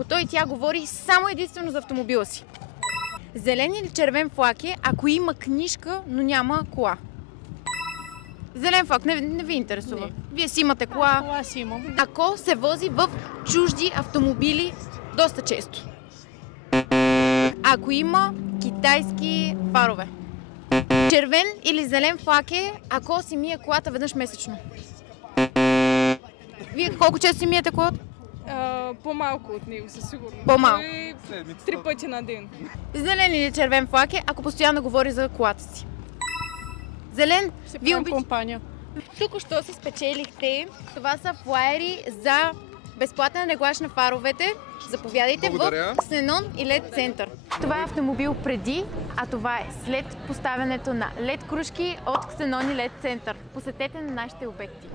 Ако той и тя говори само единствено за автомобила си. Зелен или червен флаг е, ако има книжка, но няма кола. Зелен флаг не ви интересува. Не. Вие си имате кола. Кола си имам. Ако се вози в чужди автомобили доста често. Ако има китайски фарове. Червен или зелен флаг е, ако си мие колата веднъж месечно. Вие колко често си миете колата? По-малко от него, със сигурност. По-малко. 3 пъти на ден. Зелен или червен флаг е, ако постоянно говори за колата си. Зелен, Ще вие правим компания. Току-що си спечелихте. Това са флаери за безплатен реглаж на фаровете. Заповядайте Благодаря. в Ксенон и LED център. Това е автомобил преди, а това е след поставянето на LED кружки от Ксенон и LED център. Посетете на нашите обекти.